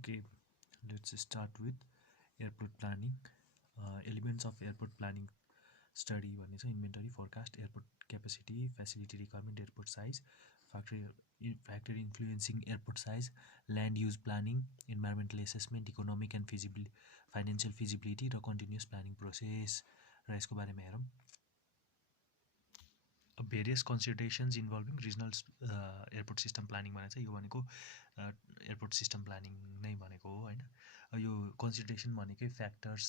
Okay, let's start with airport planning. Elements of airport planning study भन्ने छ inventory forecast airport capacity facility requirement airport size factor influencing airport size land use planning environmental assessment economic and financial feasibility र continuous planning process र यसको बारेमा हेरौँ various considerations involving regional airport system planning भनेको चाहिँ यो भनेको airport system planning नै भनेको हो होइन यो कन्सिडरेसन भनेकै factors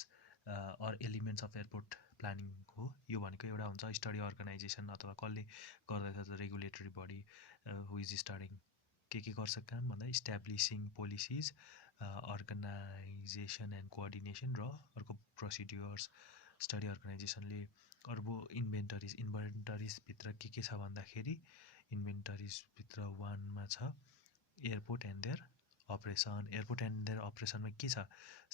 or elements of airport planning हो यो भनेको एउटा हुन्छ स्टडी अर्गनाइजेसन अथवा कसले गर्दैछ regulatory body who is starting के गर्छ काम भन्दा establishing policies organisation and coordination र अर्को प्रोसिड्युर्स स्टडी अर्गनाइजेसनले अर्को इन्भेन्टरिजभित्र के छ भन्दाखेरि इन्भेन्टरिजभित्र वानमा छ airport and their operation airport and their अपरेसनमा के छ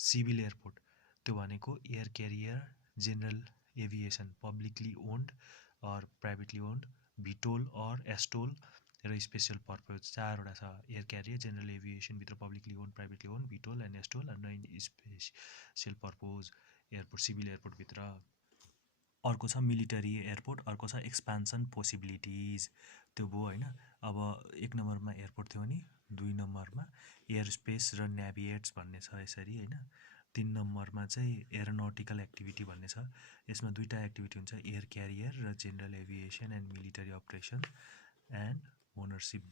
सिभिल एयरपोर्ट त्यो भनेको air carrier general aviation publicly owned or privately owned VTOL or STOL र स्पेसल पर्पज चारवटा छ एयर क्यारियर जेनरल एभिएसनभित्र publicly owned privately owned VTOL and STOL and special purpose airport civil एयरपोर्टभित्र अर्को छ military airport अर्को छ expansion possibilities त्यो भयो होइन अब एक नम्बरमा एयरपोर्ट थियो भने दुई नम्बरमा एयर स्पेस र नेभिएट्स भन्ने छ यसरी होइन तीन नम्बरमा चाहिँ एरोनोटिकल एक्टिभिटी भन्ने छ यसमा दुईवटा एक्टिभिटी हुन्छ एयर क्यारियर र general aviation and military operation and ownership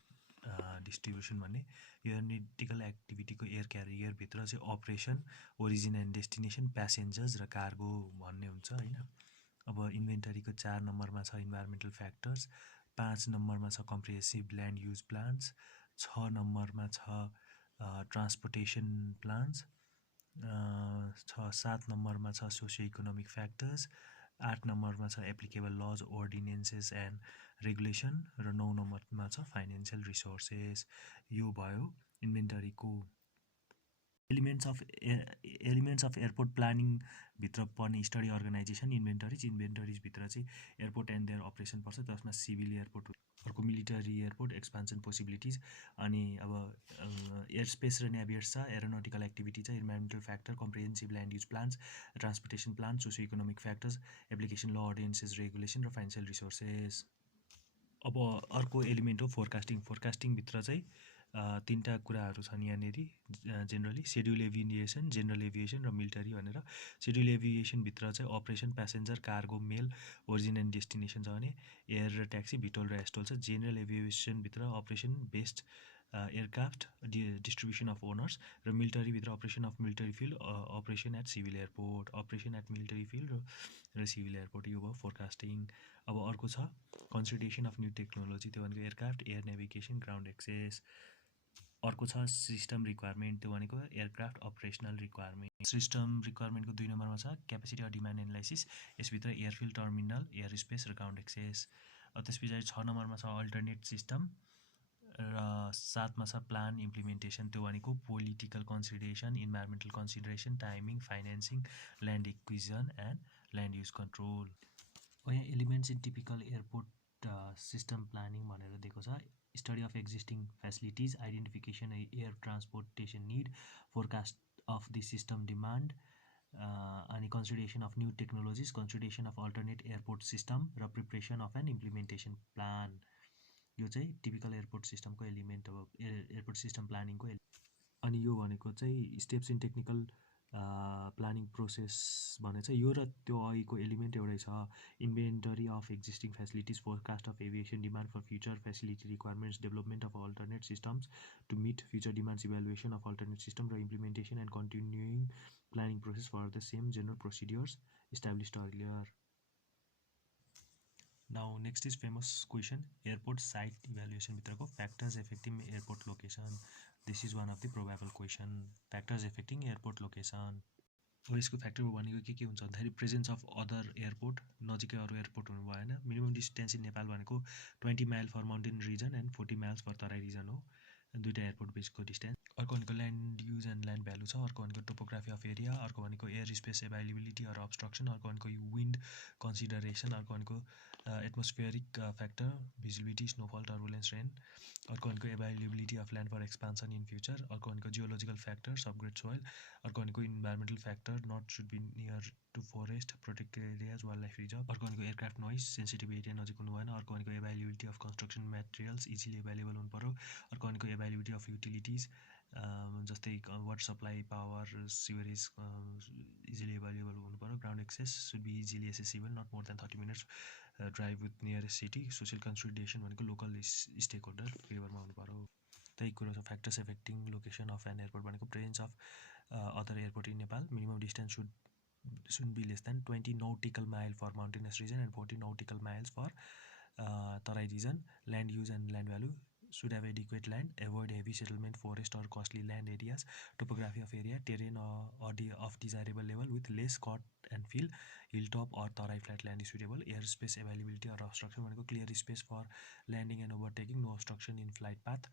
distribution भन्ने यो एरोनोटिकल एक्टिभिटीको एयर क्यारियरभित्र चाहिँ अपरेसन ओरिजिन एन्ड डेस्टिनेसन प्यासेन्जर्स र कार्गो भन्ने हुन्छ होइन अब इन्भेन्टरीको 4 नम्बरमा छ इन्भाइरोमेन्टल फ्याक्टर्स 5 नम्बरमा छ कम्प्रिहेन्सिभ ल्यान्ड युज प्लान्स 6 नम्बरमा छ ट्रान्सपोर्टेसन प्लान्स 7 नम्बरमा छ सोसियो इकोनोमिक फ्याक्टर्स 8 नम्बरमा छ एप्लिकेबल लज अर्डिनेन्सेस एन्ड रेगुलेसन र 9 नम्बरमा छ फाइनेन्सियल रिसोर्सेस यो भयो इन्भेन्टरीको एलिमेन्ट्स अफ एयरपोर्ट प्लानिङभित्र पर्ने स्टडी अर्गनाइजेसन इन्भेन्टरिजभित्र चाहिँ एयरपोर्ट एन्ड देयर अपरेसन पर्छ त्यसमा सिभिल एयरपोर्ट अर्को मिलिटरी एयरपोर्ट एक्सपान्सन पोसिबिलिटिज अनि अब एयर स्पेस र नेभिएट्स छ एरोनोटिकल एक्टिभिटी छ environmental factor comprehensive land use plans transportation plan socio economic factors application ल अर्डिनेन्सेस रेगुलेसन र फाइनेन्सियल रिसोर्सेस अब अर्को एलिमेन्ट हो फोरकास्टिङभित्र चाहिँ तीनटा कुराहरू छन् यहाँनिर generally schedule aviation general aviation र मिलिटरी भनेर सेड्युल एभिएसनभित्र चाहिँ operation passenger cargo mail origin and destination छ भने एयर र ट्याक्सी भिटोल र एस्टोल छ जेनरल एभिएसनभित्र operation based aircraft distribution of owners र मिलिटरीभित्र operation of military field operation at civil airport operation at military field र सिभिल एयरपोर्ट यो भयो फोरकास्टिङ अब अर्को छ कन्सिडरेसन अफ न्यू टेक्नोलोजी त्यो भनेको aircraft air navigation ground access अर्को छ सिस्टम रिक्वायरमेन्ट त्यो भनेको एयरक्राफ्ट अपरेसनल रिक्वायरमेन्ट सिस्टम रिक्वायरमेन्टको 2 नम्बरमा छ क्यापेसिटी अफ डिमान्ड एनालाइसिस यसभित्र एयरफिल्ड टर्मिनल एयर स्पेस र ग्राउन्ड एक्सेस त्यस पछाडि 6 नम्बरमा छ अल्टरनेट सिस्टम र 7मा छ प्लान इम्प्लिमेन्टेसन त्यो भनेको political consideration environmental consideration timing financing land acquisition and land use control यहाँ elements in typical airport system planning भनेर दिएको छ study of existing facilities identification air transportation need forecast of the system demand अनि consideration of new technologies consideration of alternate airport system र preparation of an implementation plan यो चाहिँ typical airport सिस्टमको element हो airport system प्लानिङको अनि यो भनेको चाहिँ steps in technical planning process भने चाहिँ यो र त्यो अघिको एलिमेन्ट एउटै छ inventory of existing facilities forecast of aviation demand for future facility requirements development of alternate systems to meet future demands evaluation of alternate system र implementation and continuing planning process for the same general procedures established earlier now next is famous question airport site इभ्यालुएसनभित्रको factors affecting airport location this is one of the probable question factors affecting airport location अब यसको factor भनेको के हुन्छ भन्दाखेरि presence of other airport नजिकै अरू airport हुनु भएन मिनिमम डिस्टेन्स इन नेपाल भनेको 20 mile for mountain region and 40 miles for Terai region हो दुईवटा एयरपोर्ट बिचको डिस्टेन्स। अर्को भनेको land use and land value छ। अर्को भनेको टोपोग्राफी अफ एरिया। अर्को भनेको air space availability or obstruction. अर्को भनेको विन्ड कन्सिडरेसन। अर्को भनेको atmospheric factor, visibility, snowfall, turbulence, rain. अर्को भनेको availability of land for expansion in future. अर्को भनेको जियोलोजिकल फ्याक्टर, सबग्रेड सोइल। अर्को भनेको environmental factor, not should be near to forest, protected areas, wild life reserve. अर्को भनेको एयरक्राफ्ट नोइज, सेन्सिटिभ एरिया नजिक हुनु भएन। अर्को भनेको availability of construction materials, easily available हुनु पऱ्यो। अर्को भनेको एभाइलेबिलिटी अफ युटिलिटिज, जस्तै water supply, power, sewerage easily available हुनु पऱ्यो। Ground access should be easily accessible, not more than 30 minutes drive with nearest city. Social consideration भनेको local stake holder फेभरमा हुनु पऱ्यो। त्यही कुरो छ। Factors affecting location of an airport भनेको presence of other airport in Nepal, minimum distance should be less than 20 nautical mile for mountainous region and 40 nautical miles for Tarai region. Land use and land value should have adequate land, avoid heavy settlement, forest or costly land areas. Topography of area, terrain of desirable level with less cut and fill, hilltop or Tarai flat land is suitable. Airspace availability or obstruction, clear space for landing and overtaking, no obstruction in flight path.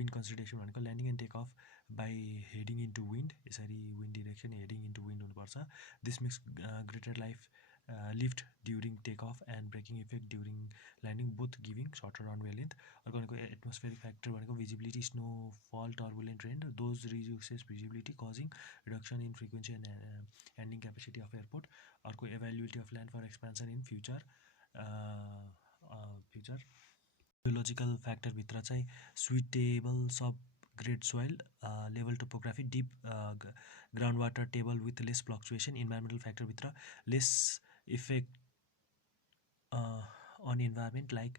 Wind consideration, landing and takeoff by heading into wind, wind direction heading into wind हुनुपर्छ. This makes greater lift during takeoff and braking effect during landing, both giving shorter runway length. अर्को भनेको atmospheric factor भनेको visibility, snowfall, turbulent rain, those reduces visibility causing reduction in frequency and handling capacity of airport. अर्को availability of land for expansion in future. Geological फ्याक्टरभित्र चाहिँ suitable sub grade soil, level topography, deep ground water table with less fluctuation. Environmental फ्याक्टरभित्र less effect on environment like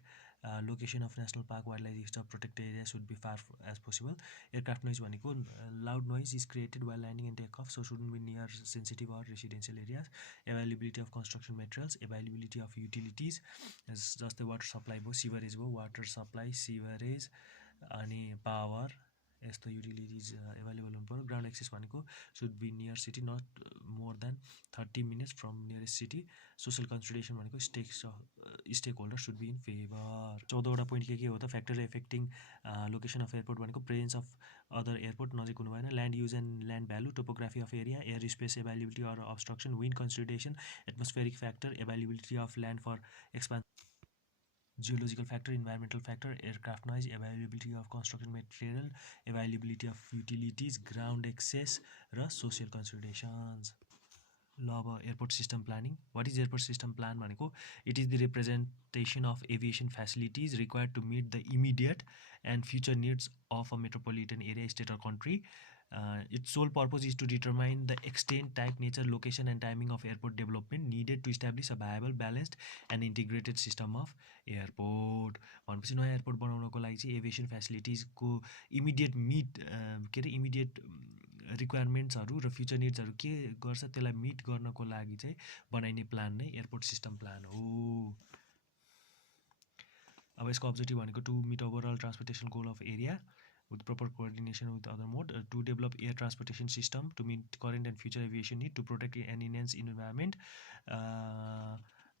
location of national park, wild life reserve, protected area should be far as possible. Aircraft noise भनेको loud noise is created while landing and take off, so shouldn't be near sensitive or residential areas. Availability of construction materials, availability of utilities जस्तै water supply भयो, sewerage भयो, water supply, sewerage अनि power, यस्तो utilities available हुनु पऱ्यो. Ground access भनेको should be near city, not more than 30 minutes from nearest city. Social consideration भनेको stake holder should be in favour. 14वटा पोइन्ट के हो त? Factor affecting location of airport भनेको प्रेजेन्स अफ अदर एयरपोर्ट नजिक हुनु भएन, land use and land value, topography of area, air space availability or obstruction, wind consideration, atmospheric factor, availability of land for expansion, geological factor, environmental factor, aircraft noise, availability of construction material, availability of utilities, ground access र social considerations. ल अब airport system planning. What is airport system plan भनेको it is the representation of aviation facilities required to meet the immediate and future needs of a metropolitan area, state or country. Its sole purpose is to determine the extent, type, nature, location and timing of airport development needed to establish a viable, balanced and integrated system of airport. भनेपछि नयाँ airport बनाउनको लागि चाहिँ aviation फेसिलिटिजको immediate immediate रिक्वायरमेन्ट्सहरू र future निड्सहरू के गर्छ त्यसलाई meet गर्नको लागि चाहिँ बनाइने प्लान नै एयरपोर्ट सिस्टम प्लान हो. अब यसको अब्जेक्टिभ भनेको to meet overall transportation goal of area with proper coordination with other mode, to develop air transportation system to meet current and future aviation need, to protect and enhance environment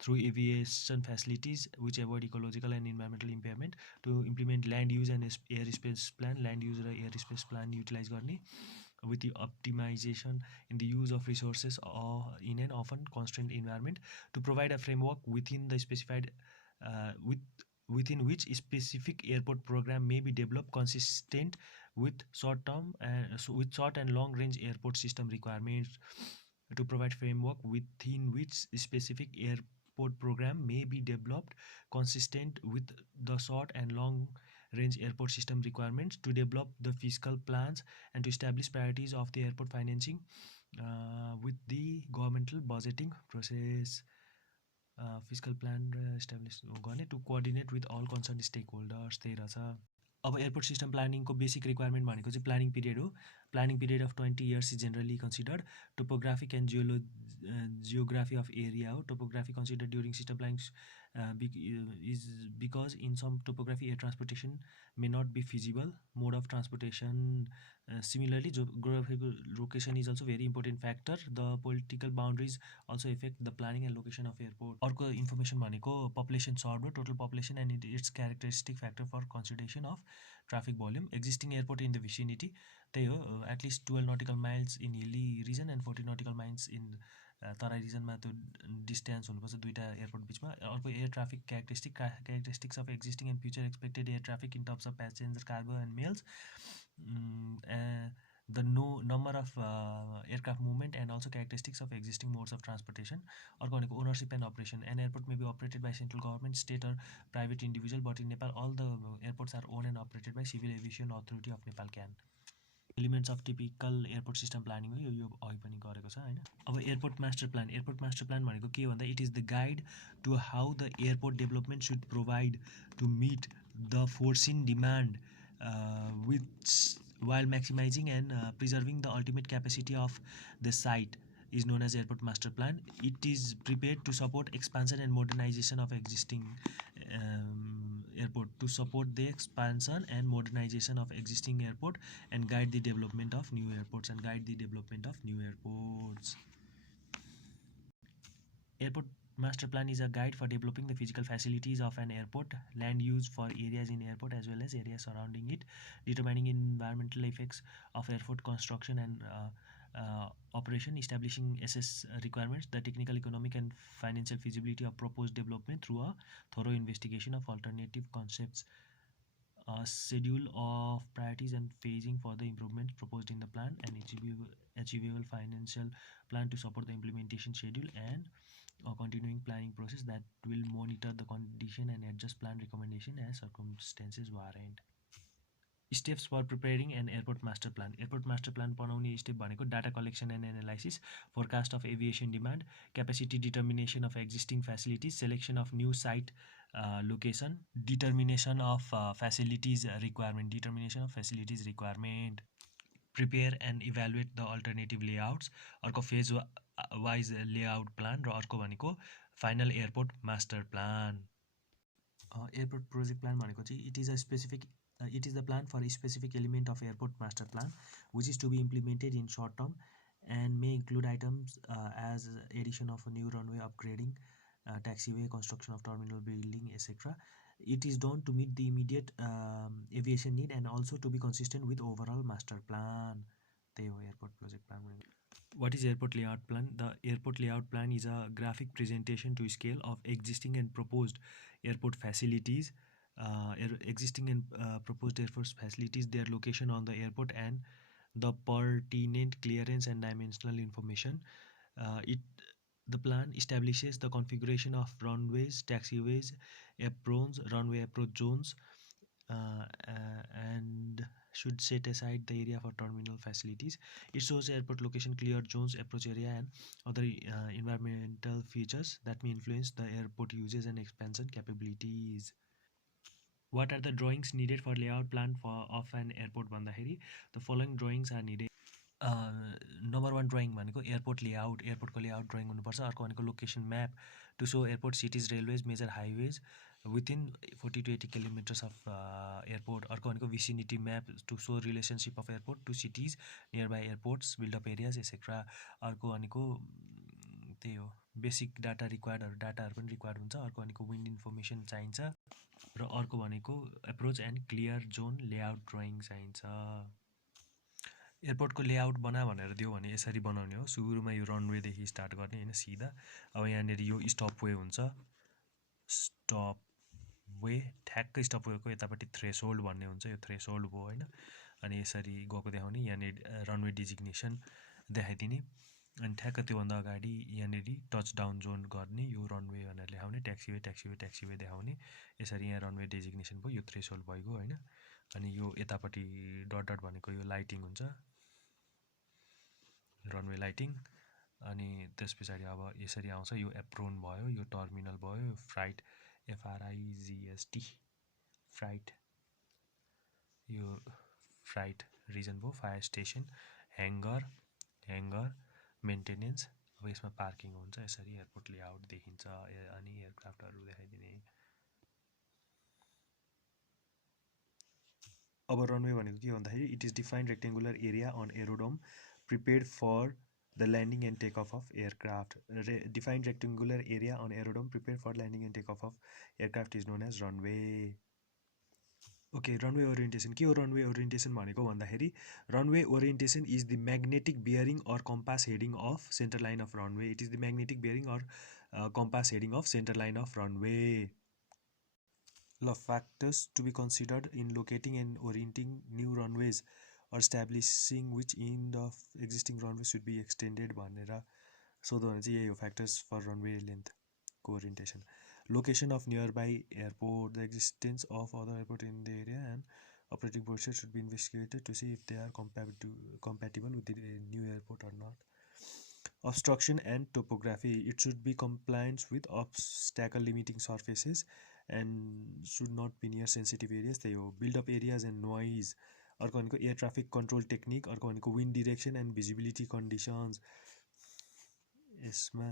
through aviation facilities which avoid ecological and environmental impairment, to implement land use and airspace plan, land use र airspace plan utilize गर्ने with the optimization in the use of resources in an often constrained environment, to provide a framework within the specified within which specific airport program may be developed consistent with short and long range airport system requirements, to provide framework within which specific airport program may be developed consistent with the short and long range airport system requirements, to develop the fiscal plans and to establish priorities of the airport financing with the governmental budgeting process. Fiscal plan establish गर्ने, to coordinate with all concern stake holders, त्यही रहेछ. अब airport system प्लानिङको basic requirement भनेको चाहिँ planning period हो. Planning period of 20 years is generally considered. Topographic and geography of area हो. Topography considered during system planning is because in some topography air transportation may not be feasible. Mode of transportation Similarly, geographical location is also very important factor. The political boundaries also affect the planning and location of airport. अर्को information भनेको population serve हो, total population and its characteristic factor for consideration of traffic volume. Existing airport in the vicinity, त्यही हो, at least 12 nautical miles in hilly region and 40 nautical miles in Terai रिजनमा त्यो डिस्टेन्स हुनुपर्छ दुईवटा एयरपोर्ट बिचमा. अर्को air traffic characteristics of existing and future expected air traffic in terms of passenger cargo and mails. The number of aircraft movement and also characteristics of existing modes of transportation. Or ownership and operation. An airport may be operated by central government, state or private individual, but in Nepal all the airports are owned and operated by Civil Aviation Authority of Nepal, CAAN. Elements of typical airport system planning हो, यो अघि पनि गरेको छ हैन. अब airport master plan भनेको के भन्दा it is the guide to how the airport development should provide to meet the foreseen demand which while maximizing and preserving the ultimate capacity of the site is known as airport master plan. It is prepared to support expansion and modernization of existing airport, to support the expansion and modernization of existing airport and guide the development of new airports Airport master plan is a guide for developing the physical facilities of an airport, land use for areas in airport as well as areas surrounding it, determining environmental effects of airport construction and operation, establishing SS requirements, the technical, economic and financial feasibility of proposed development through a thorough investigation of alternative concepts, a schedule of priorities and phasing for the improvements proposed in the plan, an achievable financial plan to support the implementation schedule, and a continuing planning process that will monitor the condition and adjust plan recommendation as circumstances warrant. Steps for preparing an airport master plan. Airport master plan बनाउने step भनेको data collection and analysis, forecast of aviation demand, capacity determination of existing facilities, selection of new site location, determination of facilities requirement, prepare and evaluate the alternative layouts. अर्को phase wise layout plan र अर्को भनेको final airport master plan. Airport project plan भनेको चाहिँ it is the plan for a specific element of airport master plan which is to be implemented in short term and may include items as addition of a new runway, upgrading taxiway, construction of terminal building, etc. It is done to meet the immediate aviation need and also to be consistent with overall master plan. त्यही हो airport project plan. What is airport layout plan? The airport layout plan is a graphic presentation to scale of existing and proposed airport facilities, their location on the airport and the pertinent clearance and dimensional information. The plan establishes the configuration of runways, taxiways, aprons, runway approach zones, and should set aside the area for terminal facilities. It shows airport location, cleared zones, approach area, and other environmental features that may influence the airport uses and expansion capabilities. What are the drawings needed for layout plan of an airport भन्दाखेरि the following drawings are needed. Number 1 drawing भनेको airport एयरपोर्टको layout drawing हुनुपर्छ. अर्को भनेको location map to show airport, cities, railways, major highways within 40 to 80 kilometres of airport. अर्को भनेको vicinity map to show relationship of airport to cities, nearby airports, buildup areas etcetera. अर्को भनेको त्यही हो, basic डाटाहरू पनि रिक्वायर्ड हुन्छ. अर्को भनेको विन्ड इन्फर्मेसन चाहिन्छ र अर्को भनेको approach and clear John layout drawing चाहिन्छ. एयरपोर्टको लेआउट बना भनेर दियो भने यसरी बनाउने हो. सुरुमा यो रनवेदेखि स्टार्ट गर्ने हैन, सिधा. अब यहाँनिर यो स्टपवे हुन्छ, स्टपवे ठ्याक्कै स्टपवेको यतापट्टि थ्रेसहोल्ड भन्ने हुन्छ, यो थ्रेसहोल्ड भयो हैन. अनि यसरी गएको देखाउने, यहाँनिर रनवे डिजिग्नेसन देखाइदिने, अनि ठ्याक्क त्योभन्दा अगाडि यहाँनिर टच डाउन जोन गर्ने, यो रनवे भनेर लेखाउने, ट्याक्सीवे देखाउने. यसरी यहाँ रनवे डेजिग्नेसन भयो, यो थ्रेसहोल्ड भइगयो हैन. अनि यो यतापट्टि डट डट भनेको यो लाइटिङ हुन्छ, रनवे लाइटिङ. अनि त्यस पछाडि अब यसरी आउँछ, यो एप्रोन भयो, यो टर्मिनल भयो, फ्राइट FRIGST फ्राइट, यो फ्राइट रिजन भयो, फायर स्टेसन, ह्याङ्गर मेन्टेनेन्स. अब यसमा पार्किङ हुन्छ. यसरी एयरपोर्ट लेआउट देखिन्छ. अनि एयरक्राफ्टहरू देखाइदिने. अब रनवे भनेको के भन्दाखेरि it is defined rectangular area on aerodrome prepared for the landing and take off aircraft defined rectangular area on aerodrome prepared for landing and take off aircraft is known as runway okay runway orientation के हो runway orientation भनेको भन्दाखेरि runway orientation is the magnetic bearing or compass heading of centre line of runway it is the magnetic bearing or compass heading of centre line of runway ल factors to be considered in locating and orienting new runways or establishing which end of existing runways should be extended भनेर सोध्यो भने चाहिँ यही हो factors for runway length को orientation location of nearby airport the existence of other airport in the area and operating procedures should be investigated to see if they are compatible with the new airport or not obstruction and topography it should be compliant with obstacle limiting surfaces and should not be near sensitive areas त्यही हो build up areas and noise अर्को भनेको air traffic control technique अर्को भनेको wind direction and visibility conditions यसमा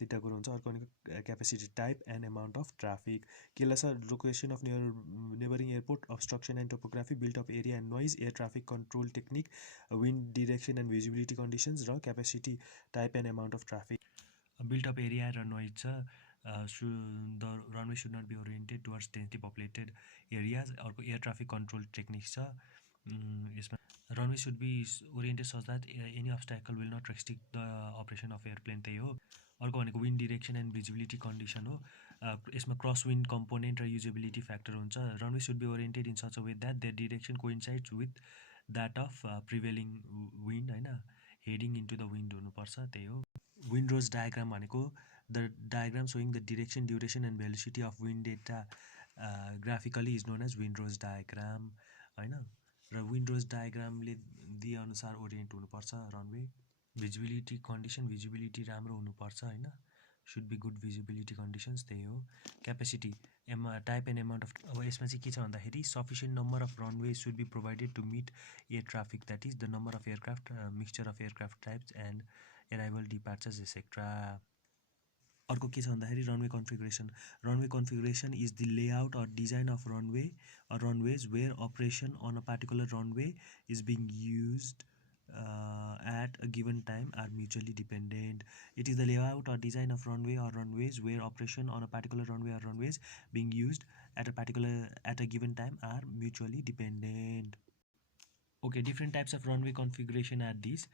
दुईटा कुरा हुन्छ अर्को भनेको capacity type and amount of traffic केलाई छ location of neighboring airport obstruction and topography built up area and noise air traffic control technique wind direction and visibility conditions र capacity type and amount of traffic built up area र noise छ the runway should not be oriented towards densely populated areas अर्को air traffic control techniques छ यसमा runway should be oriented such that any obstacle will not restrict the operation of airplane त्यही हो अर्को भनेको wind direction and visibility condition हो यसमा cross wind component र usability factor हुन्छ runway should be oriented in such a way that their direction coincides with that of prevailing wind हैन heading into the wind हुनुपर्छ त्यही हो windrose diagram भनेको the diagram showing the direction duration and velocity of wind data graphically is known as windrose diagram हैन र windrose diagram ले दिए अनुसार ओरिएन्ट हुनुपर्छ रनवे visibility condition visibility राम्रो हुनुपर्छ हैन should be good visibility conditions त्यही हो capacity type and amount of अब यसमा चाहिँ के छ भन्दाखेरि sufficient number of runways should be provided to meet air traffic that is the number of aircraft mixture of aircraft types and arrival departures etc अर्को के छ भन्दाखेरि runway configuration is the layout or design of runway or runways where operation on a particular runway is being used at a given time are mutually dependent it is the layout or design of runway or runways where operation on a particular runway or runways being used at a given time are mutually dependent okay different types of runway configuration are these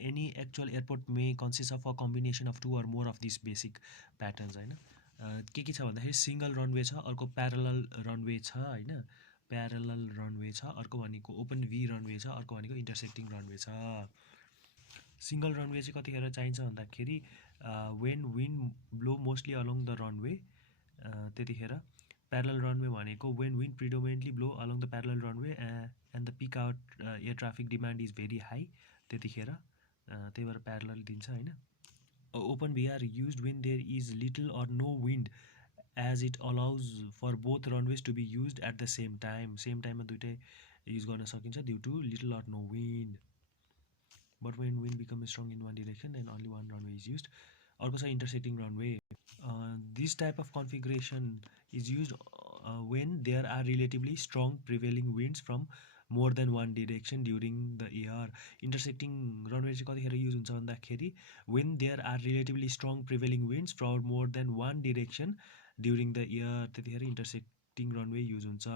any actual airport may consist of a combination of two or more of these basic patterns हैन के छ भन्दाखेरि single runway छ अर्को parallel runway छ हैन parallel runway छ अर्को भनेको ओपन भी रनवे छ अर्को भनेको इन्टरसेक्टिङ रनवे छ सिंगल रनवे चाहिँ कतिखेर चाहिन्छ भन्दाखेरि when wind blow mostly along the runway त्यतिखेर parallel runway भनेको when wind predominantly blow along the parallel runway and the peak hour air traffic demand is very high त्यतिखेर त्यही भएर parallel दिन्छ हैन open V are used when there is little or no wind as it allows for both runways to be used at the same time मा दुईटै use गर्न सकिन्छ due to little or no wind but when wind becomes strong in one direction then only one runway is used अर्को छ intersecting runway this type of configuration is used when there are relatively strong prevailing winds from more than one direction during the year intersecting runway चाहिँ कतिखेर use हुन्छ भन्दाखेरि when there are relatively strong prevailing winds from more than one direction during the year त्यतिखेर intersecting runway use हुन्छ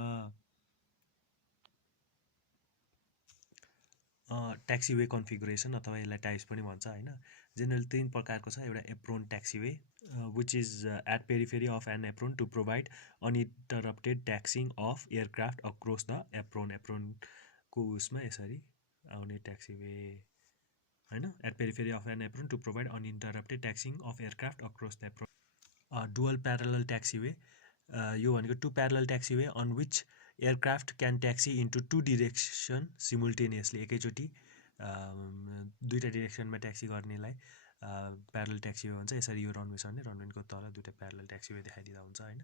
ट्याक्सीवे configuration अथवा यसलाई types पनि भन्छ हैन जेनरल तीन प्रकारको छ एउटा Ephron ट्याक्सीवे which is at periphery of an apron to provide uninterrupted taxiing of aircraft across the apron को उसमा यसरी आउने ट्याक्सीवे हैन at periphery of an apron to provide uninterrupted taxiing of aircraft across the apron dual parallel taxiway यो भनेको two parallel taxiway on which aircraft can taxi into two direction simultaneously एकैचोटी दुईटा डिरेक्सनमा taxi गर्नेलाई प्यारलल ट्याक्सीवे भन्छ यसरी यो runway छ भने रनवेको तल दुईटा प्यारलल ट्याक्सीवे देखाइदिँदा हुन्छ हैन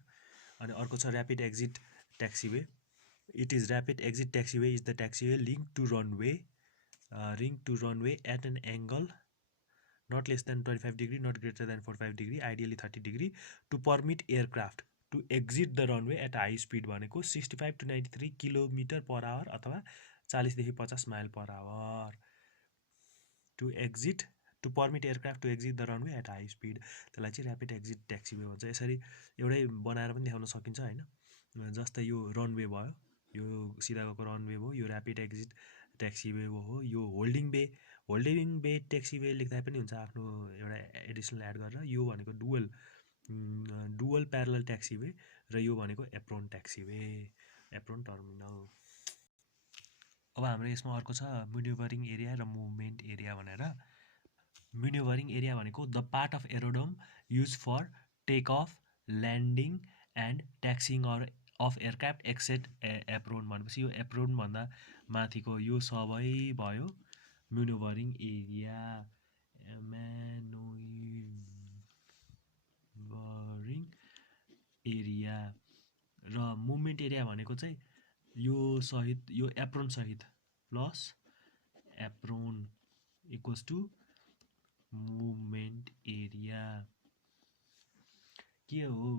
अनि अर्को छ rapid exit taxiway it is rapid exit taxiway is the taxiway link to runway at an angle not less than 25 degree not greater than 45 degree ideally 30 degree to permit aircraft to exit the runway at high speed भनेको 65 to 93 kilometre per hour अथवा 40 देखि 50 mile per hour. To exit to permit aircraft to exit the runway at high speed, त्यसलाई चाहिँ rapid exit ट्याक्सीवे भन्छ। यसरी एउटै बनाएर पनि देखाउन सकिन्छ होइन। जस्तै यो रनवे भयो, यो सिधा गएको रनवे भयो, यो ऱ्यापिड एक्जिट ट्याक्सीवे हो, यो होल्डिङ बे ट्याक्सीवे लेख्दा पनि हुन्छ आफ्नो एउटा एडिसनल एड गरेर। यो भनेको डुअल प्यारलल ट्याक्सीवे र यो भनेको एप्रोन ट्याक्सीवे, एप्रोन टर्मिनल। अब हाम्रो यसमा अर्को छ म्युनिभरिङ एरिया र मुभमेन्ट एरिया भनेर। म्युनिभरिङ एरिया भनेको the part of aerodrome use for take off, landing and taxiing of aircraft except apron भनेपछि यो एप्रोनभन्दा माथिको यो सबै भयो म्युनिभरिङ एरिया। म्यानुभरिङ एरिया र मुभमेन्ट एरिया भनेको चाहिँ यो सहित, यो एप्रोन सहित plus apron equals to movement area. के हो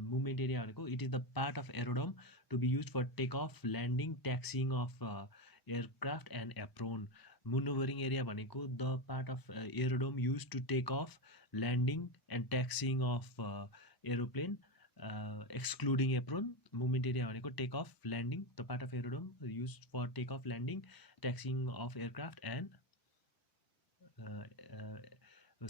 मुभमेन्ट एरिया भनेको? It is the part of aerodrome to be use for take off, landing, taxiing of aircraft and apron. Manoeuvring area भनेको the part of aerodrome use to take off, landing and taxiing of aeroplane excluding apron. Movement area भनेको take off, landing, the part of aerodrome use for take off, landing, taxiing of aircraft and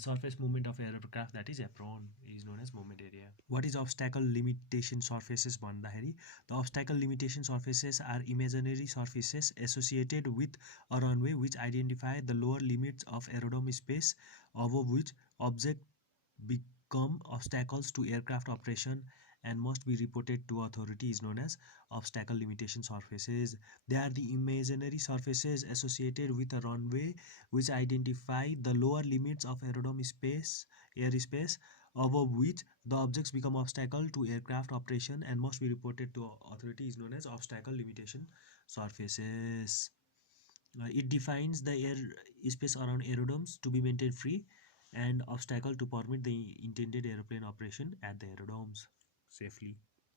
surface movement of aircraft, that is apron, is known as movement area. What is obstacle limitation surfaces भन्दाखेरि the obstacle limitation surfaces are imaginary surfaces associated with a runway which identify the lower limits of aerodrome space above which object become obstacles to aircraft operation and must be reported to authority is known as obstacle limitation surfaces. They are the imaginary surfaces associated with a runway which identify the lower limits of aerodrome airspace above which the objects become obstacle to aircraft operation and must be reported to authority is known as obstacle limitation surfaces. It defines the air space around aerodromes to be maintained free and obstacle to permit the intended aeroplane operation at the aerodromes safely.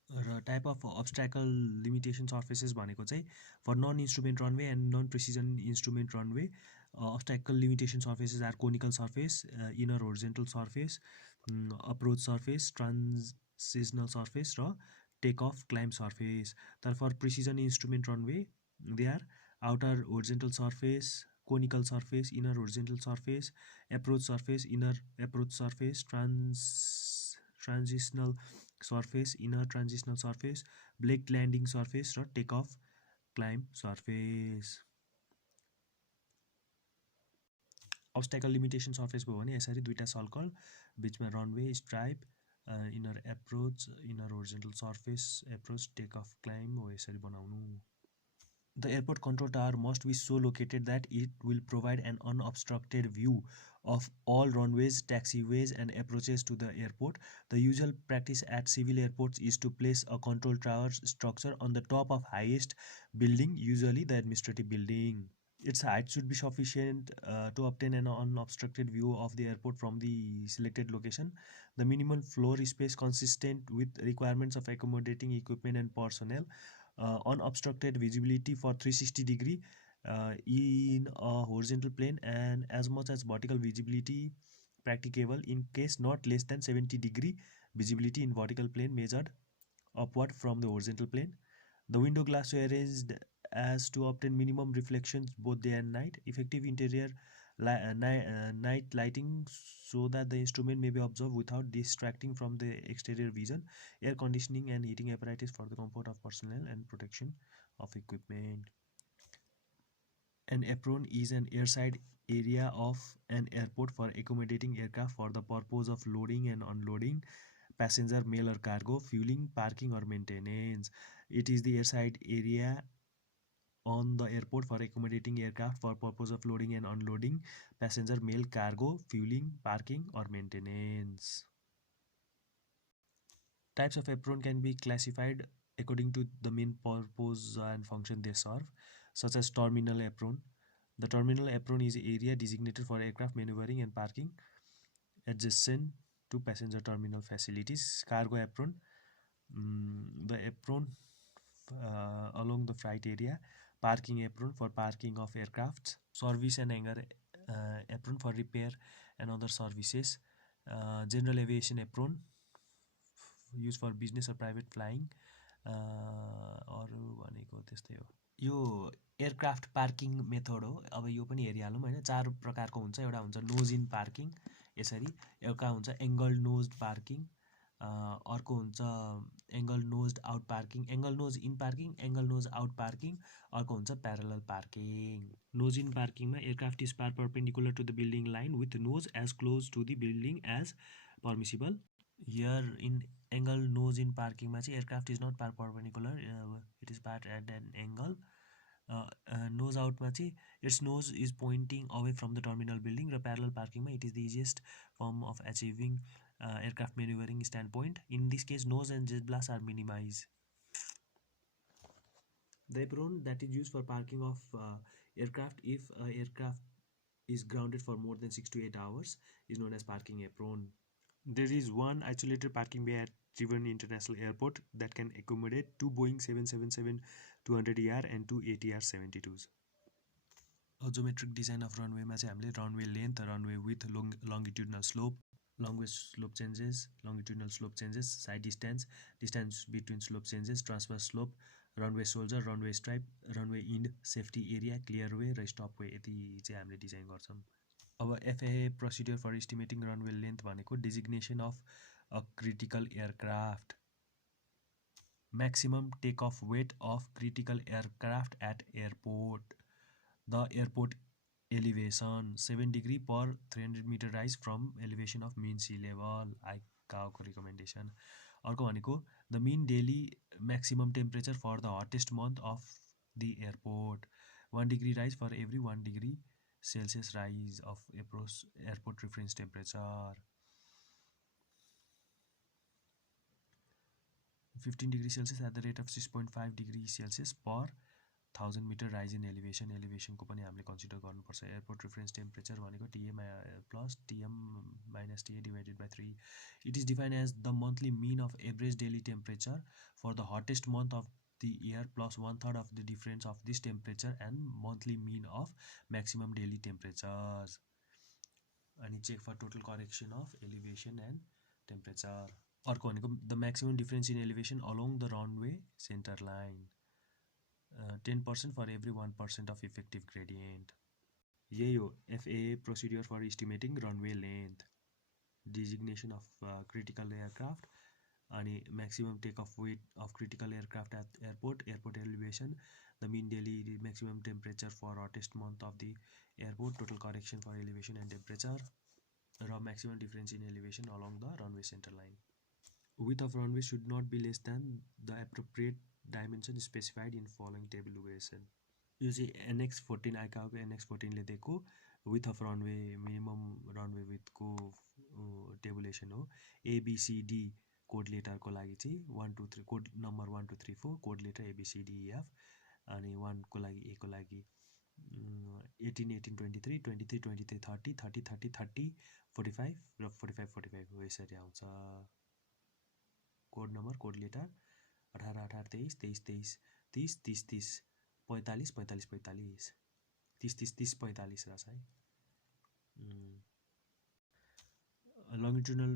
र type of obstacle limitation surfaces भनेको चाहिँ for non instrument runway and non precision instrument runway obstacle limitation surfaces are conical surface, inner horizontal surface, approach surface, transitional surface र take off climb surface. तर for precision instrument runway they are outer horizontal surface, conical surface, inner horizontal surface, approach surface, inner approach surface, transitional surface, inner transitional surface, ब्लेक landing surface र take off climb surface. Obstacle limitation surface भयो भने यसरी दुईवटा circle, बिचमा runway, stripe, inner approach, inner horizontal surface, approach, take off climb हो, यसरी बनाउनु। The airport control tower must be so located that it will provide an unobstructed view of all runways, taxiways, and approaches to the airport. The usual practice at civil airports is to place a control tower structure on the top of highest building, usually the administrative building. Its height should be sufficient to obtain an unobstructed view of the airport from the selected location. The minimum floor space consistent with requirements of accommodating equipment and personnel. Unobstructed visibility for 360 degree in a horizontal plane and as much as vertical visibility practicable in case not less than 70 degree visibility in vertical plane measured upward from the horizontal plane. The window glass were arranged as to obtain minimum reflections both day and night. Effective interior night lighting so that the instrument may be observed without distracting from the exterior vision. Air conditioning and heating apparatus for the comfort of personnel and protection of equipment. An apron is an airside area of an airport for accommodating aircraft for the purpose of loading and unloading passenger, mail or cargo, fueling, parking or maintenance. It is the airside area on the airport for accommodating aircraft for purpose of loading and unloading passenger, mail, cargo, fueling, parking or maintenance. Types of apron can be classified according to the main purpose and function they serve, such as terminal apron. The terminal apron is an area designated for aircraft maneuvering and parking adjacent to passenger terminal facilities. Cargo apron The apron along the flight area, parking apron for parking of aircrafts, service and hangar apron for repair and other services, general aviation apron used for business or private flying, अरू भनेको त्यस्तै हो। यो aircraft parking method हो। अब यो पनि हेरिहालौँ होइन, 4 प्रकारको हुन्छ। एउटा हुन्छ नोज इन पार्किङ, यसरी। एउटा हुन्छ एङ्गल नोज पार्किङ, अर्को हुन्छ angle nose out parking, angle nose in parking, angle nose out parking, अर्को हुन्छ प्यारलल पार्किङ। नोज इन पार्किङमा aircraft is park perpendicular to the building line with nose as close to the building as permissible. Here in angle nose in parking ma चाहिँ aircraft is not parked perpendicular, it is parked at an angle. Nose out ma चाहिँ its nose is pointing away from the terminal building, र parallel parking ma it is the easiest form of achieving aircraft maneuvering standpoint. In this case nose and jet blast are minimized. The apron that is used for parking of aircraft if aircraft is grounded for more than 6 to 8 hours is known as parking apron. There is one isolated parking bay at Triveni International Airport that can accommodate 2 Boeing 777-200ER and 2 ATR-72s. Geometric design of runway मा चाहिँ हामीले runway length, runway width, longitudinal slope, longitudinal slope changes, side distance, distance between slope changes, transverse slope, runway shoulder, runway stripe, runway end, safety area, clear way र stop way, यति चाहिँ हामीले design गर्छौँ। अब FAA procedure for estimating runway length भनेको designation of a critical aircraft, maximum takeoff weight of critical aircraft at airport, the airport elevation 7 degree per 300 meter rise from elevation of mean sea level, ICAO को recommendation. अर्को भनेको the mean daily maximum temperature for the hottest month of the airport, 1 degree rise for every 1 degree Celsius rise of airport reference temperature, 15 degrees Celsius at the rate of 6.5 degrees Celsius per 1000 meter rise in elevation. Elevation को पनि हामीले consider गर्नुपर्छ। Airport reference temperature भनेको TA plus TM minus TA divided by 3. It is defined as the monthly mean of average daily temperature for the hottest month of the year plus 1/3 of the difference of this temperature and monthly mean of maximum daily temperatures. And check for total correction of elevation and temperature. अर्को भनेको the maximum difference in elevation along the runway center line, 10% for every 1% of effective gradient. यही हो FAA procedure for estimating runway length, designation of critical aircraft, अनि maximum takeoff weight of critical aircraft at airport, airport elevation, the mean daily maximum temperature for hottest month of the airport, total correction for elevation and temperature, र maximum difference in elevation along the runway center line. Width of runway should not be less than the appropriate dimension specified in following tabulation. यो चाहिँ NX14 आइकाको NX14 ले दिएको width of runway minimum runway width को tabulation हो। ABCD code letter को लागि चाहिँ 1 2 3 code number 1 2 3 4 code letter ABCDEF, अनि 1 को लागि A को लागि 18 18 23 23 23 30 30 30 30 45 र 45 45 हो, यसरी आउँछ। कोड नम्बर कोड लेटर 18 18 23 23 23 30 30 30 45 45 45 30 30 30 45 रहेछ है। longitudinal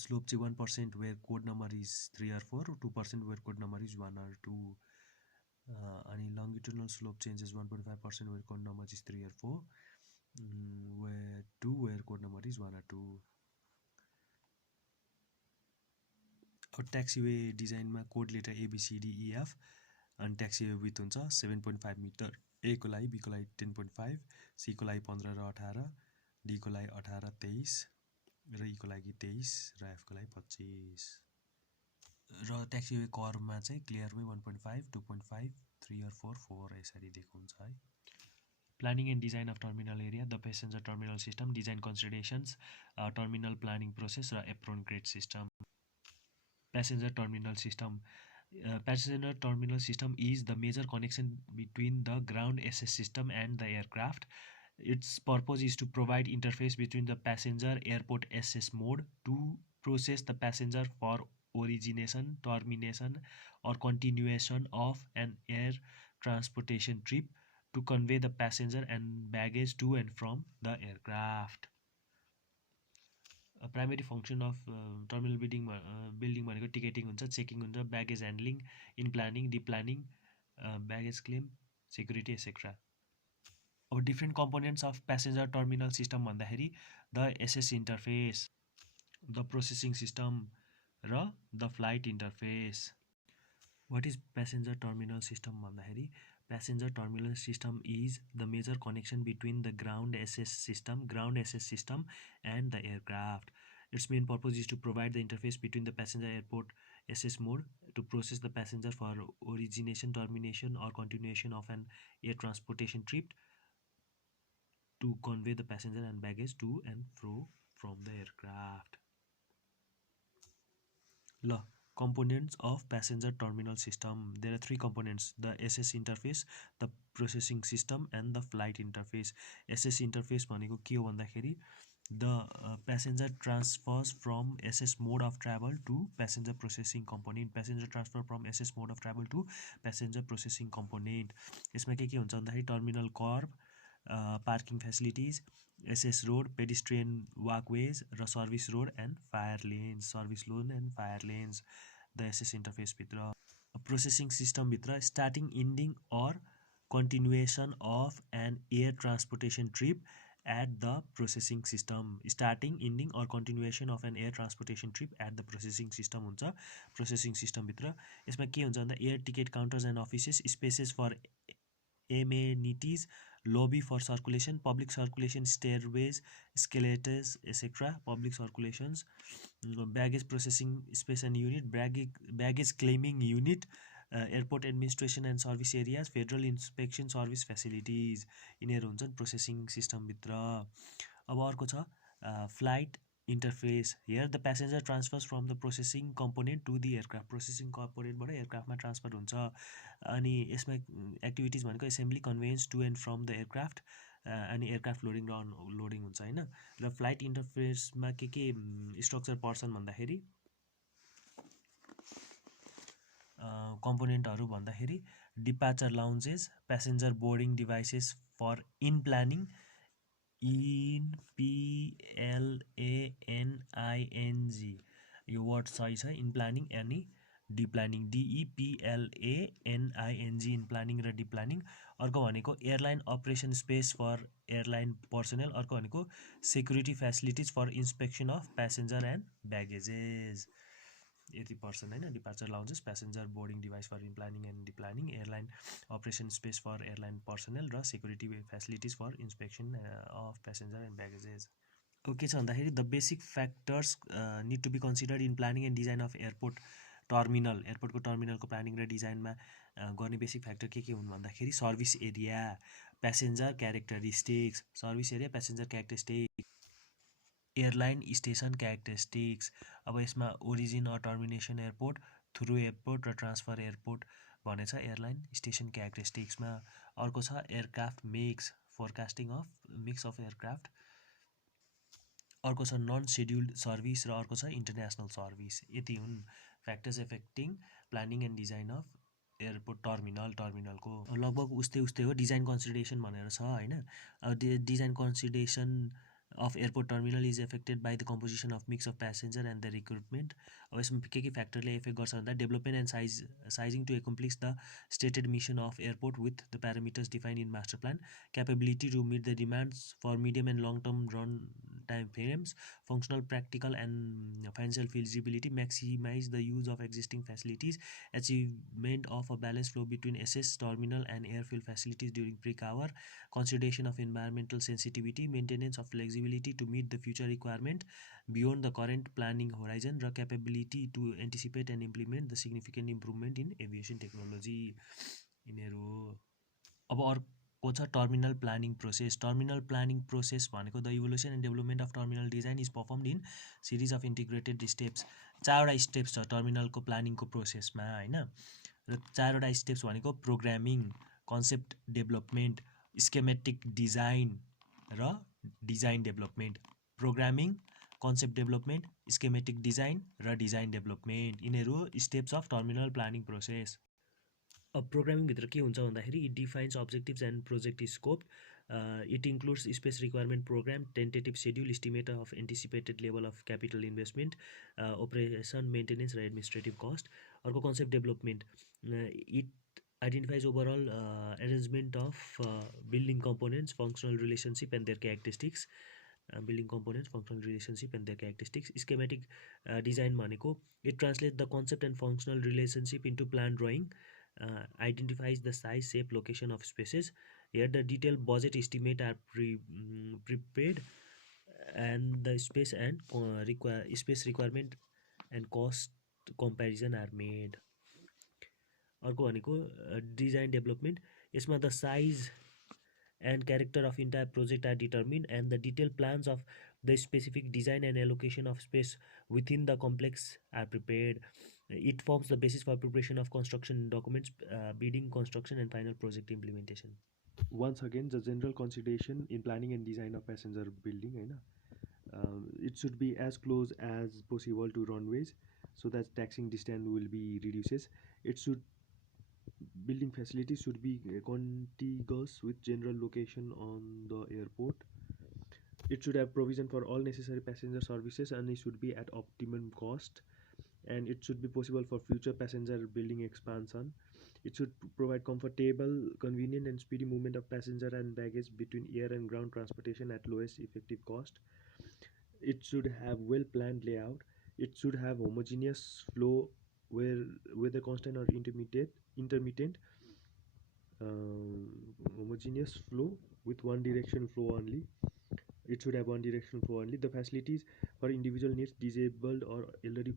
slope चाहिँ 1% where code number is 3 or 4, 2% where code number is 1 or 2, अनि longitudinal slope changes 1.5% where code number is 3 or 4, where 2 where code number is 1 or 2. अब ट्याक्सीवे डिजाइनमा कोड लेटर ABCDEF अनि ट्याक्सीवे with हुन्छ 7.5 metre, A को लागि, B को लागि 10.5, C को लागि 15 र 18, D को लागि 18 23 र E को लागि 23 र F को लागि 25। र ट्याक्सीवे कर्भमा चाहिँ क्लियरवे 1.5 2.5 3 or 4 4 यसरी दिएको हुन्छ है। Planning and design of terminal area, the passenger terminal system, design considerations, terminal planning process र apron grade system. Passenger terminal system. Passenger terminal system is the major connection between the ground SS system and the aircraft. Its purpose is to provide interface between the passenger airport SS mode to process the passenger for origination, termination, or continuation of an air transportation trip to convey the passenger and baggage to and from the aircraft. Primary function of terminal building भनेको ticketing हुन्छ, checking हुन्छ, baggage handling, enplaning, deplaning, baggage claim, security etcetera. अब different components of passenger terminal system भन्दाखेरि the access interface, the processing system र the flight interface. What is passenger terminal system भन्दाखेरि passenger terminal system is the major connection between the ground SS system and the aircraft. Its main purpose is to provide the interface between the passenger airport SS mode to process the passenger for origination, termination, or continuation of an air transportation trip, to convey the passenger and baggage to and fro from the aircraft. Components of passenger terminal system. There are three components: the SS interface, the processing system, and the flight interface. SS interface भनेको के हो भन्दाखेरि the passenger transfers from SS mode of travel to passenger processing component. Passenger transfer from SS mode of travel to passenger processing component. यसमा के हुन्छ भन्दाखेरि terminal curb, parking facilities, SS road, pedestrian walkways र service road and fire lanes, service lane and fire lanes the SS इन्टरफेसभित्र. Processing सिस्टमभित्र starting, ending or continuation of an air transportation trip at the processing system. स्टार्टिङ, ending or continuation of an air transportation trip at the processing सिस्टम हुन्छ processing सिस्टमभित्र. यसमा के हुन्छ भन्दा air ticket counters and offices, spaces for amenities, lobby for circulation, public circulation, stairways, escalators, etc., public circulations, baggage processing space and unit, baggage claiming unit, airport administration and service areas, federal inspection service facilities, यिनीहरू हुन्छन् processing सिस्टमभित्र. अब अर्को छ flight interface. Here the passenger transfers from the processing component to the aircraft. Processing कम्पोनेन्टबाट एयरक्राफ्टमा transfer हुन्छ. अनि यसमा एक्टिभिटिज भनेको assembly, conveyance to and from the aircraft, अनि एयरक्राफ्ट लोडिङ र अनलोडिङ हुन्छ होइन. र फ्लाइट इन्टरफेसमा के स्ट्रक्चर पर्छन् भन्दाखेरि कम्पोनेन्टहरू भन्दाखेरि departure lounges, passenger boarding devices for enplaning, PLANING, यो वर्ड सही छ, इन प्लानिङ अनि डिप्लानिङ, DEPLANING, इन प्लानिङ र डिप्लानिङ. अर्को भनेको airline operation space for airline personnel. अर्को भनेको security facilities for inspection of passenger and baggages. यति पर्सन होइन. Departure lounges, passenger boarding device for in planning and deplaning, airline operation space for airline personnel र security facilities for inspection of passenger and baggages. अब के छ भन्दाखेरि the basic factors need to be considered in planning and design of airport terminal. एयरपोर्टको टर्मिनलको planning र डिजाइनमा गर्ने बेसिक फ्याक्टर के हुन् भन्दाखेरि service area, passenger characteristics, service area, passenger characteristics, airline station characteristics. अब यसमा origin or termination airport, through airport र ट्रान्सफर एयरपोर्ट भनेछ एयरलाइन स्टेसन क्यारेक्टरिस्टिक्समा. अर्को छ aircraft mix, forecasting of mix of aircraft. अर्को छ नन सेड्युल्ड सर्भिस र अर्को छ इन्टरनेसनल सर्भिस. यति हुन् factors affecting planning and design of airport टर्मिनलको. लगभग उस्तै हो. डिजाइन कन्सिडरेसन भनेर छ होइन. अब design consideration of airport terminal is affected by the composition of mix of passenger and the recruitment. अब यसमा के फ्याक्टरले इफेक्ट गर्छ भन्दा development and sizing to accomplish the stated mission of airport with the parameters defined in master plan, capability to meet the demands for medium and long term run time frames, functional practical and financial feasibility, maximize the use of existing facilities, achievement of a balanced flow between SS terminal and airfield facilities during peak hour, consideration of environmental sensitivity, maintenance of flexibility to meet the future requirement beyond the current planning horizon, र capability to anticipate and implement the significant improvement in aviation technology. यिनीहरू अब अर्को छ terminal planning process. Terminal planning process भनेको the evolution and development of terminal design is performed in series of integrated steps. 4वटा steps छ टर्मिनलको प्लानिङको प्रोसेसमा होइन. र 4वटा स्टेप्स भनेको programming, concept development, schematic design र design development. Programming, concept development, schematic design र डिजाइन डेभलपमेन्ट, यिनीहरू steps of terminal planning process. अब प्रोग्रामिङभित्र के हुन्छ भन्दाखेरि it defines objectives and project scope, it includes space requirement program, tentative schedule, estimate of anticipated level of capital investment, operation maintenance र administrative cost. अर्को concept development, it identifies overall arrangement of building components, functional relationship and their characteristics, building components, functional relationship and their characteristics. Schematic design भनेको it translate the concept and functional relationship into plan drawing, identifies the size, shape, location of spaces. Here the detailed budget estimate are prepared and the space and space requirement and cost comparison are made. अर्को भनेको design development, यसमा the size and character of entire project are determined and the detailed plans of the specific design and allocation of space within the complex are prepared. It forms the basis for preparation of construction documents, bidding, construction and final project implementation. Once again, the general consideration in planning and design of passenger building, it should be as close as possible to runways so that taxiing distance will be reduces. It should building facilities should be contiguous with general location on the airport. It should have provision for all necessary passenger services and it should be at optimum cost, and it should be possible for future passenger building expansion. It should provide comfortable, convenient and speedy movement of passenger and baggage between air and ground transportation at lowest effective cost. It should have well planned layout. It should have homogeneous flow where whether constant or intermittent homogeneous flow with one direction flow only. It should have one directional flow only. The facilities for individual needs, disabled or elderly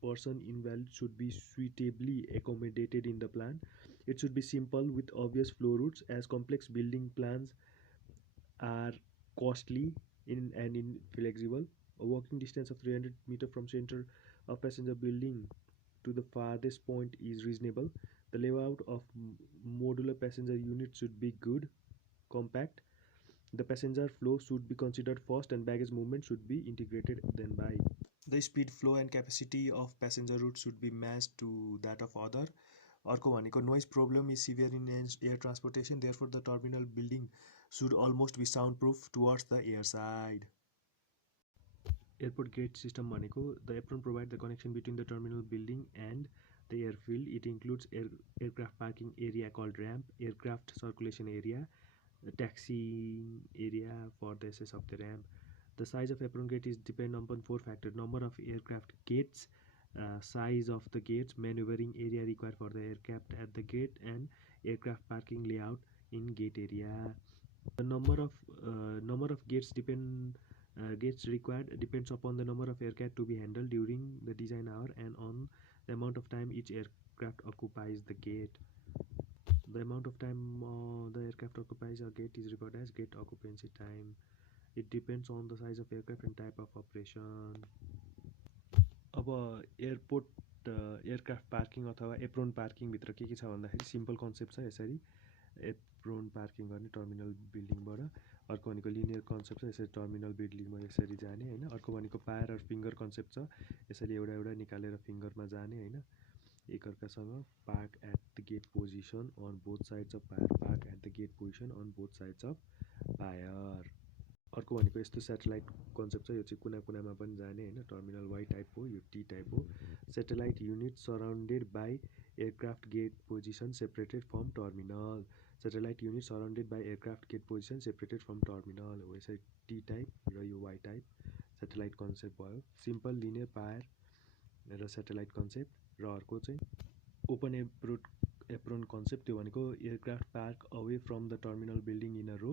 person invalid should be suitably accommodated in the plan. It should be simple with obvious flow routes, as complex building plans are costly and inflexible. A walking distance of 300 meters from center of passenger building to the farthest point is reasonable. The layout of modular passenger units should be good, compact. The passenger flow should be considered first and baggage movement should be integrated then by. The speed, flow and capacity of passenger route should be matched to that of other. अर्को भनेको noise problem is severe in air transportation, therefore the terminal building should almost be soundproof towards the air side. Airport gate system भनेको the apron provide the connection between the terminal building and the airfield. It includes aircraft parking area called ramp, aircraft circulation area, taxiing area for the access of the ramp. The size of apron gate is dependent upon four factors: number of aircraft gates, size of the gates, maneuvering area required for the aircraft at the gate, and aircraft parking layout in gate area. The number of gates required depends upon the number of aircraft to be handled during the design hour and on the amount of time each aircraft occupies the gate. The amount of time the aircraft occupies a gate is referred as gate occupancy time. It depends on the size of aircraft and type of operation. अब airport aircraft parking अथवा Ephron पार्किङभित्र के छ भन्दाखेरि simple concept छ यसरी Ephron parking गर्ने terminal बिल्डिङबाट। अर्को भनेको लिनियर कन्सेप्ट छ, यसरी टर्मिनल बिल्डिङमा यसरी जाने होइन। अर्को भनेको पायर र फिङ्गर कन्सेप्ट छ, यसरी एउटा एउटा निकालेर फिङ्गरमा जाने होइन। एकअर्कासँग park at the gate position on both sides of pier, park at the gate position on both sides of pier. अर्को भनेको यस्तो सेटेलाइट कन्सेप्ट छ, यो चाहिँ कुना कुनामा पनि जाने होइन। टर्मिनल वाइ टाइप हो, यो टी टाइप हो। Satellite unit surrounded by aircraft gate position separated from terminal. Satellite unit surrounded by aircraft gate position separated from terminal हो, यसरी टी टाइप र यो वाइ टाइप सेटेलाइट कन्सेप्ट भयो। Simple linear pier र satellite concept. र अर्को चाहिँ open apron concept, त्यो भनेको aircraft park away from the terminal building in a row.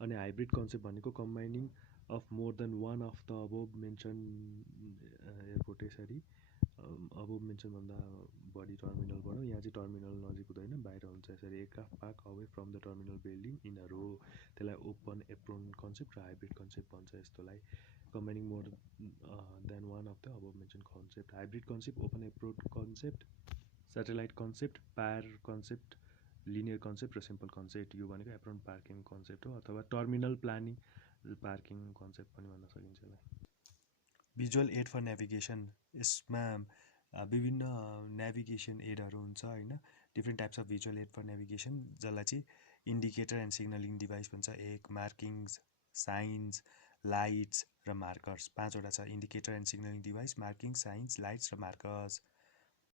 अनि हाइब्रिड कन्सेप्ट भनेको combining of more than one of the above mention airport, यसरी अबोभ मेन्सनभन्दा बढी टर्मिनलबाट। यहाँ चाहिँ टर्मिनल नजिक हुँदैन, बाहिर हुन्छ। यसरी aircraft park away from the terminal building in a row, त्यसलाई ओपन एप्रोन कन्सेप्ट र हाइब्रिड कन्सेप्ट भन्छ। यस्तोलाई combining more than one of the above mention concept. Hybrid concept, open apron concept, satellite concept, pier concept, linear concept र simple concept. यो भनेको Ephron parking concept हो, अथवा terminal planning parking concept पनि भन्न सकिन्छ यसलाई। भिजुअल एड फर नेभिगेसन, यसमा विभिन्न नेभिगेसन एडहरू हुन्छ होइन, different types of visual aid for navigation, जसलाई चाहिँ इन्डिकेटर एन्ड सिग्नलिङ डिभाइस भन्छ। एक मार्किङ्स, साइन्स, लाइट्स र मार्कर्स, 5वटा छ। Indicator and signalling device, marking, signs, lights र मार्कर्स।